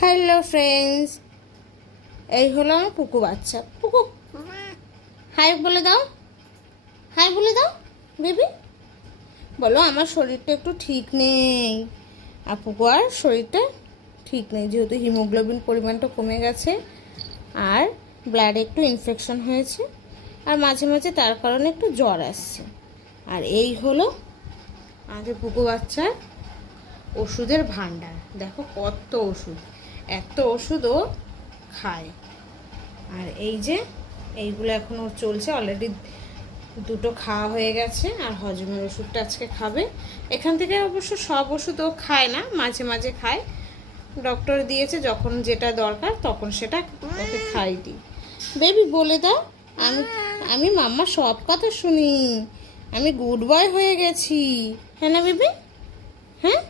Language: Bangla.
হ্যালো ফ্রেন্ডস, এই হলো আমার পুকু বাচ্চা। পুকু হাই বলে দাও, হাই বলে দাও বেবি। বলো আমার শরীরটা একটু ঠিক নেই। আর পুকু আর শরীরটা ঠিক নেই, যেহেতু হিমোগ্লোবিন পরিমাণটা কমে গেছে আর ব্লাডে একটু ইনফেকশন হয়েছে, আর মাঝে মাঝে তার কারণে একটু জ্বর আসছে। আর এই হলো আমাদের পুকু বাচ্চার ওষুধের ভান্ডার। দেখো কত ওষুধ, এত ওষুধও খায়। আর এই যে এইগুলো এখন ওর চলছে, অলরেডি দুটো খাওয়া হয়ে গেছে, আর হজমের ওষুধটা আজকে খাবে। এখান থেকে অবশ্য সব ওষুধ ও খায় না, মাঝে মাঝে খায়। ডক্টর দিয়েছে যখন যেটা দরকার তখন সেটা ওকে খাই দিই। বেবি বলে দাও, আমি আমি মাম্মা সব কথা শুনি, আমি গুড বয় হয়ে গেছি, হ্যাঁ না বেবি? হ্যাঁ।